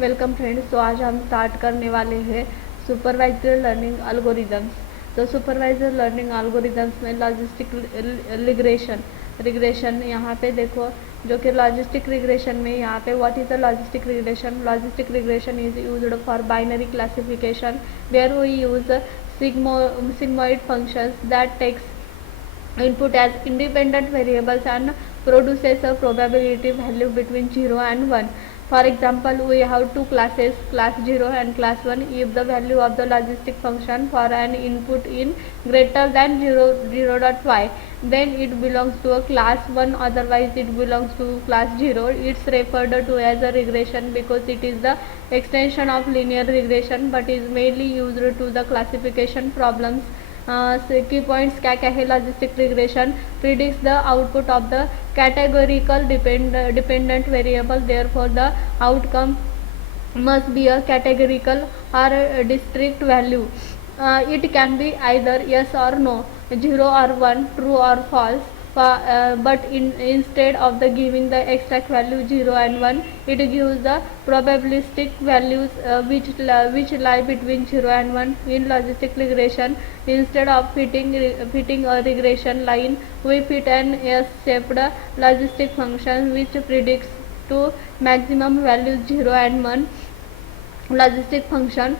Welcome friends. तो आज हम स्टार्ट करने वाले हैं सुपरवाइजर लर्निंग एल्गोरिदम्स। तो सुपरवाइजर लर्निंग एल्गोरिदम्स में लॉजिस्टिक रिग्रेशन यहाँ पे देखो, जो कि लॉजिस्टिक रिग्रेशन में यहाँ पे what is the logistic regression. Logistic regression is used for binary classification where we use sigmoid functions that takes input as independent variables and produces a probability value between 0 and 1. For example, we have two classes, class 0 and class 1. If the value of the logistic function for an input is greater than 0.y, then it belongs to a class 1, otherwise it belongs to class 0. It's referred to as a regression because it is the extension of linear regression but is mainly used to the classification problems. की points क्या क्या है। Logistic regression predicts the output of the categorical dependent variable, therefore the outcome must be a categorical or a discrete value. It can be either yes or no, 0 or 1, true or false. But instead of the giving the exact value 0 and 1, it gives the probabilistic values which lie between 0 and 1. In logistic regression, instead of fitting a regression line, we fit an S-shaped logistic function which predicts to maximum values 0 and 1. Logistic function,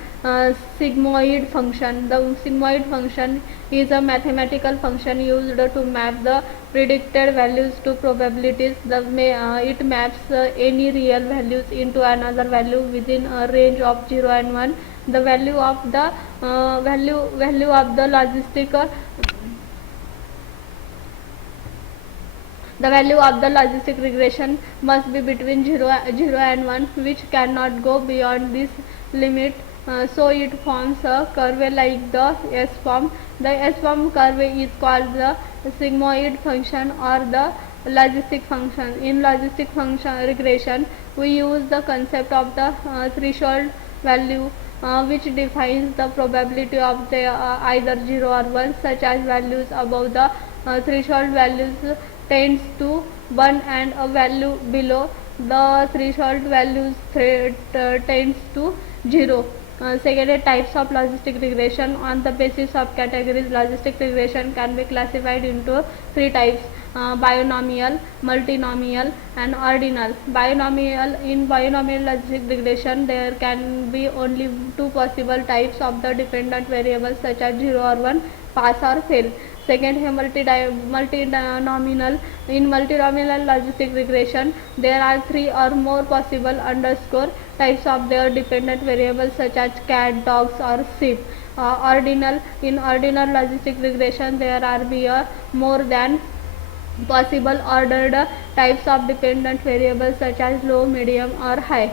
sigmoid function. The sigmoid function is a mathematical function used to map the predicted values to probabilities. It maps any real values into another value within a range of 0 and 1. The value of the logistic the value of the logistic regression must be between 0 and 1, which cannot go beyond this limit. So it forms a curve like the S-form. The S-form curve is called the sigmoid function or the logistic function. In logistic function regression, we use the concept of the threshold value, which defines the probability of the either 0 or 1, such as values above the threshold values tends to 1 and a value below the threshold values tends to 0. Second, types of logistic regression. On the basis of categories, logistic regression can be classified into three types: binomial, multinomial and ordinal. In binomial logistic regression, there can be only two possible types of the dependent variables such as 0 or 1, pass or fail. Second है multinomial. In multinomial logistic regression, there are three or more possible underscore types of their dependent variables such as cat, dogs or sheep. Ordinal. In ordinal logistic regression, there are more than possible ordered types of dependent variables such as low, medium or high.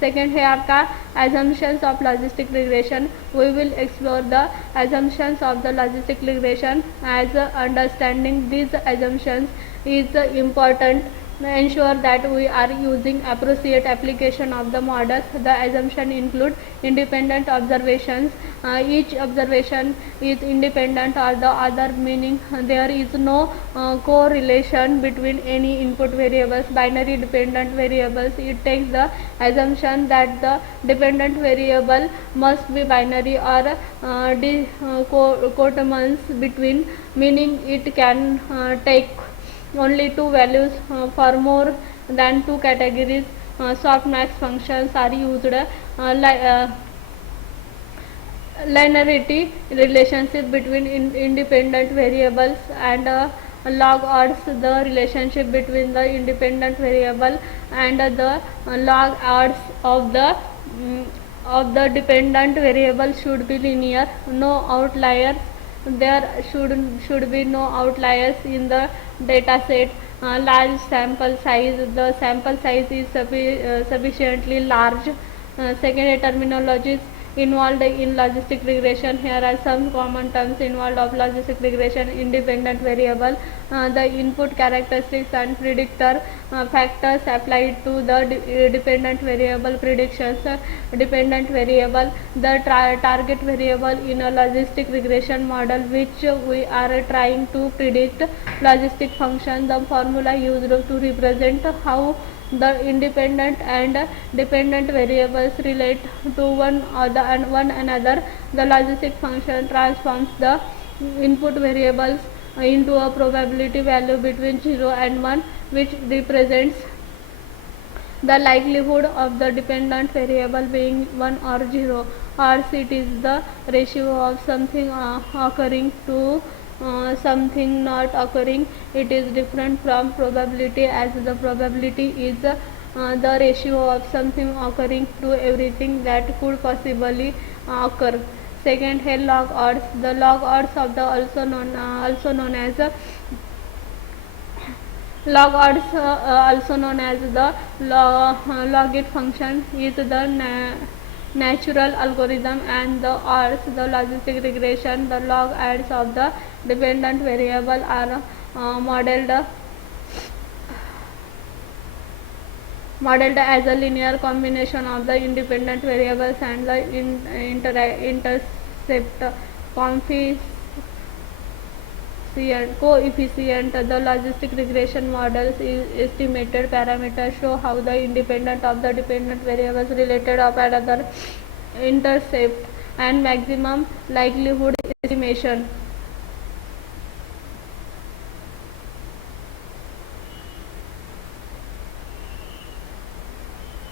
Second है आपका assumptions of logistic regression. We will explore the assumptions of the logistic regression as understanding these assumptions is important ensure that we are using appropriate application of the model. The assumption include independent observations. Each observation is independent of the other, meaning there is no correlation between any input variables. Binary dependent variables, it takes the assumption that the dependent variable must be binary or coterminous between, meaning it can take only two values for more than two categories. Softmax functions are used. Linearity relationship between independent variables and log odds, the relationship between the independent variable and the log odds of the dependent variable should be linear. No outliers. There should be no outliers in the data set. Large sample size. The sample size is sufficiently large. Second, terminologies involved in logistic regression. Here are some common terms involved of logistic regression. Independent variable, the input characteristics and predictor factors applied to the dependent variable predictions. Dependent variable, the target variable in a logistic regression model which we are trying to predict. Logistic function, the formula used to represent how The independent and dependent variables relate to one another. The logistic function transforms the input variables into a probability value between 0 and 1, which represents the likelihood of the dependent variable being 1 or 0, or it is the ratio of something occurring to something not occurring. It is different from probability, as the probability is the ratio of something occurring to everything that could possibly occur. Second है log odds. The log odds of the also known as log odds, also known as the logit function, is the natural algorithm, and the odds, the logistic regression. The log odds of the dependent variable are modeled as a linear combination of the independent variables and the intercept coefficient. The logistic regression models estimated parameters show how the independent of the dependent variables related of another intercept and maximum likelihood estimation.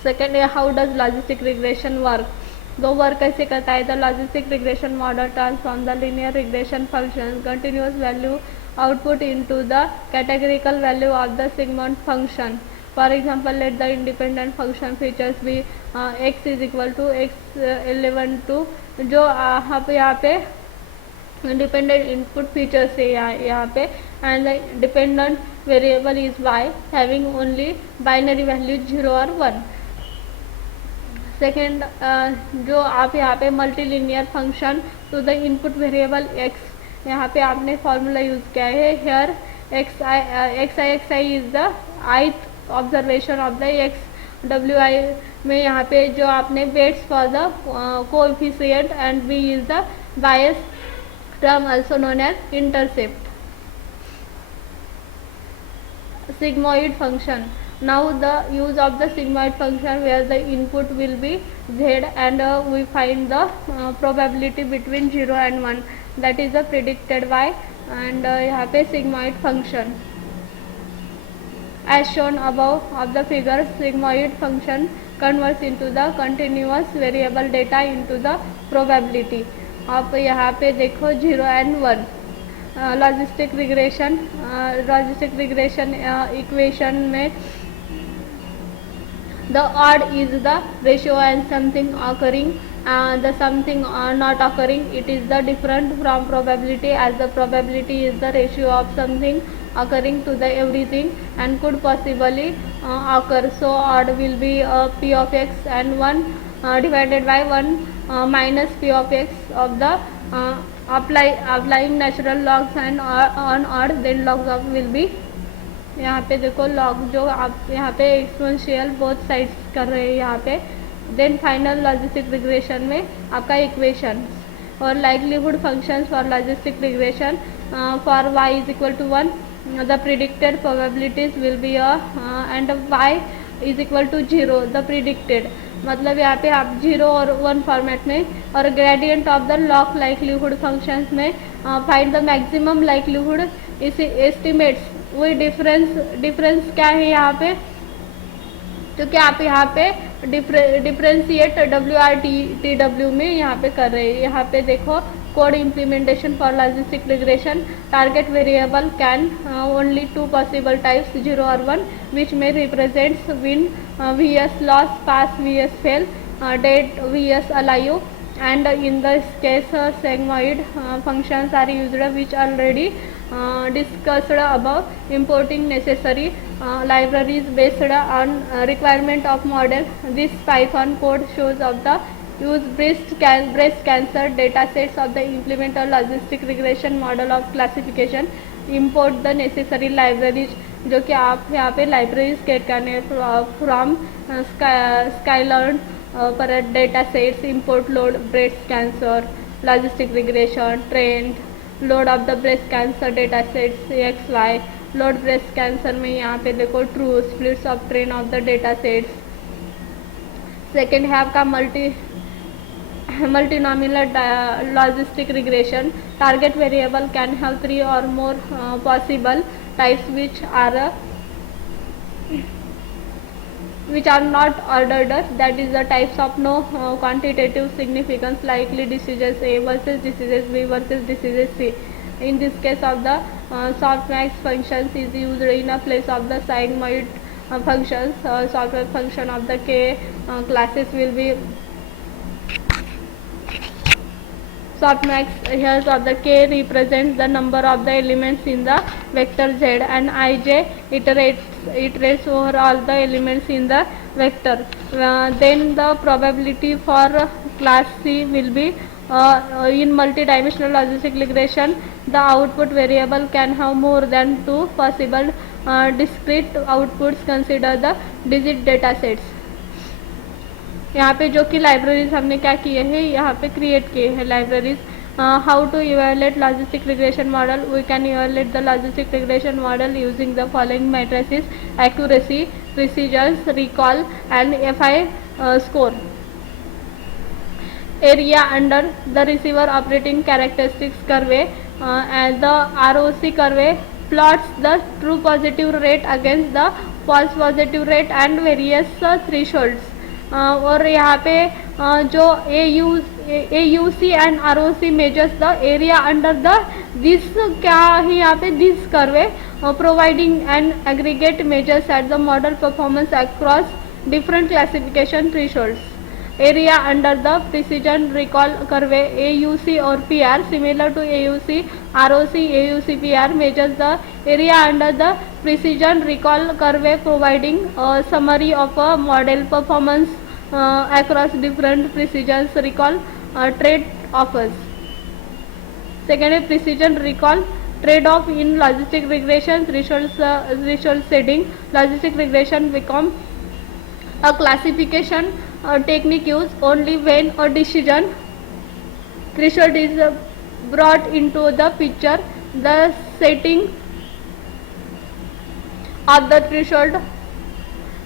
Second, how does logistic regression work? दो work कैसे करता है? The logistic regression model transform the linear regression function continuous value output into the categorical value of the sigmoid function. For example, let the independent function features be x is equal to x11 to, जो आप यहाँ पे independent input features है यहाँ पे, and the dependent variable is y having only binary value 0 और 1. Second, जो आप यहाँ पे multi linear function to the input variable x, यहाँ पे आपने फॉर्मूला यूज़ किया है. Here xi is the ith observation of the x, wi में यहाँ पे जो आपने weights for the coefficient, and b is the bias term also known as intercept. Sigmoid function. Now the use of the sigmoid function, where the input will be z, and we find the probability between 0 and 1, that is the predicted y, and यहाँ पे sigmoid function. As shown above of the figure, sigmoid function converts into the continuous variable data into the probability. आप यहाँ पे देखो 0 and 1. लॉजिस्टिक रिग्रेशन equation में the odd is the ratio and something occurring, the something not occurring. It is the different from probability, as the probability is the ratio of something occurring to the everything and could possibly occur. So odd will be p of x and 1 divided by 1 minus p of x of the applying natural logs and on odd, then logs of will be, यहाँ पे देखो log जो आप यहाँ पे exponential both sides कर रहे हैं यहाँ पे. देन फाइनल लॉजिस्टिक रिग्रेशन में आपका इक्वेशन और likelihood functions for logistic regression. For y is equal to 1, the predicted probabilities will be and y is equal to 0, the predicted, मतलब यहाँ पे आप 0 और 1 फॉर्मेट में, और gradient of the log likelihood functions में फाइंड द मैक्सिमम लाइक्लीहुड इस estimates. वही डिफरेंस क्या है यहाँ पे, क्योंकि आप यहाँ पे डिफ्रेंशिएट WRTW में यहाँ पे कर रहे हैं. यहाँ पे देखो code implementation for logistic regression. Target variable can only two possible types, 0 or 1, which may represents win vs loss, pass vs fail, dead vs alive, and in this case sigmoid functions are used, which already discussed above. Importing necessary libraries based on requirement of model. This Python code shows of the use breast cancer data sets of the implement a logistic regression model of classification. Import the necessary libraries, जो कि आप यहाँ पे libraries get करने from Skylern पर data sets. Import load breast cancer logistic regression trend, load of the breast cancer data sets xy, load breast cancer में यहाँ पे देखो true splits of train of the data sets. Second है आपका multinomial logistic regression. Target variable can have 3 or more possible types which are not ordered, that is the types of no quantitative significance, likely diseases A versus diseases B versus diseases C. In this case of the softmax functions is used in a place of the sigmoid functions. Softmax function of the K classes will be softmax here of the K represents the number of the elements in the vector Z, and Ij iterates over all the elements in the vector. Then the probability for class C will be in multidimensional logistic regression, the output variable can have more than 2 possible discrete outputs. Consider the digit data sets. यहाँ पे जो कि libraries हमने क्या किए हैं, यहाँ पे क्रिएट किए हैं libraries. How to evaluate logistic regression model. We can evaluate the logistic regression model using the following matrices: accuracy, precision, recall and FI score. Area under the receiver operating characteristics curve and the ROC curve plots the true positive rate against the false positive rate and various thresholds. और यहाँ पे जो AUC and ROC measures the area under the this क्या है यहाँ पे this curve providing an aggregate measures at the model performance across different classification thresholds. Area under the precision recall curve AUC or PR similar to AUC, ROC, AUC, PR measures the area under the precision recall curve providing a summary of a model performance across different precision recall trade-offs. Second is precision recall trade-off in logistic regression threshold setting. Logistic regression become a classification technique used only when a decision threshold is brought into the picture. The setting of the threshold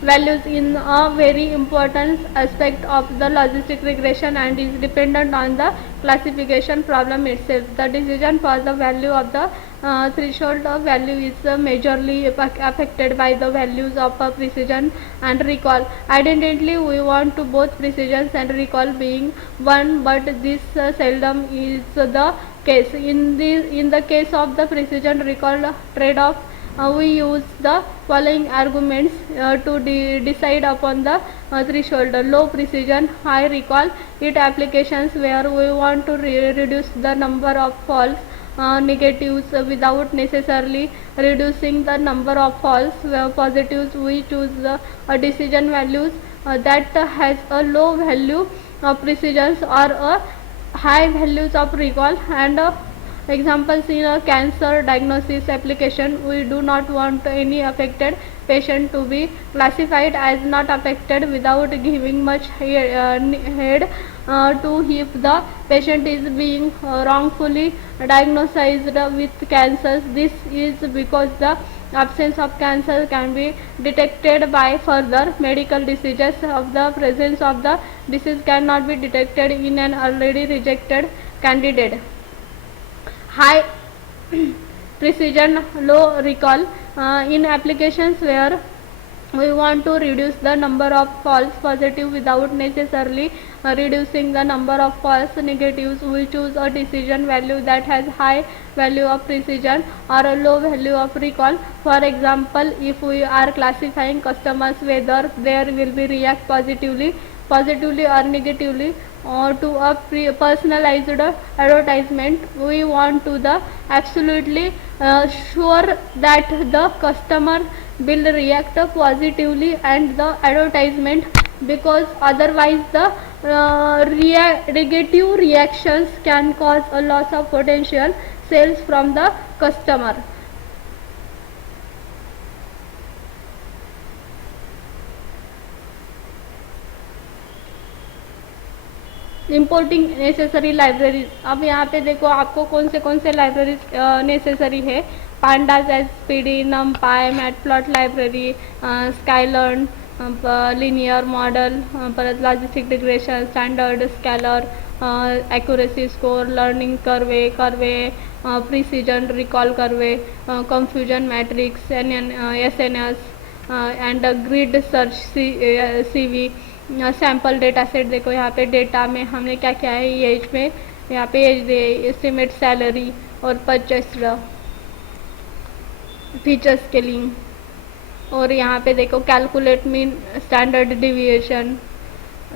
values in a very important aspect of the logistic regression and is dependent on the classification problem itself. The decision for the value of the threshold value is majorly affected by the values of precision and recall. Identically, we want to both precision and recall being one, but this seldom is the case. In the case of the precision recall trade-off, we use the following arguments to decide upon the threshold: low precision, high recall. It applications where we want to reduce the number of false negatives without necessarily reducing the number of false positives. We choose decision values that has a low value of precision or a high values of recall. And examples in a cancer diagnosis application, we do not want any affected patient to be classified as not affected without giving much head to if the patient is being wrongfully diagnosed with cancers. This is because the absence of cancer can be detected by further medical diseases. Of the presence of the disease cannot be detected in an already rejected candidate. High precision, low recall. In applications where we want to reduce the number of false positives without necessarily reducing the number of false negatives, we choose a decision value that has high value of precision or a low value of recall. For example, if we are classifying customers whether they will be react positively or negatively to a personalized advertisement, we want to the absolutely sure that the customer will react positively and the advertisement, because otherwise the negative reactions can cause a loss of potential sales from the customer. Importing necessary libraries. अब यहाँ पे देखो आपको कौन से libraries necessary है. pandas, SPD, numpy, matplotlib library, sklearn, linear model, परत logistic regression, standard scaler, accuracy score, learning curve, precision recall curve, confusion matrix, SNS and grid search, CV, sample data set. देखो यहाँ पे data में हमने क्या किया है, एज में यहाँ पे एज दे, एस्टिमेट सैलरी और परचेस फीचर स्केलिंग। और यहाँ पे देखो calculate mean standard deviation,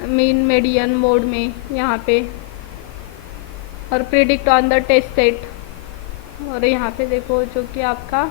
mean median mode में यहाँ पे, और predict on the test set. और यहाँ पे देखो जो कि आपका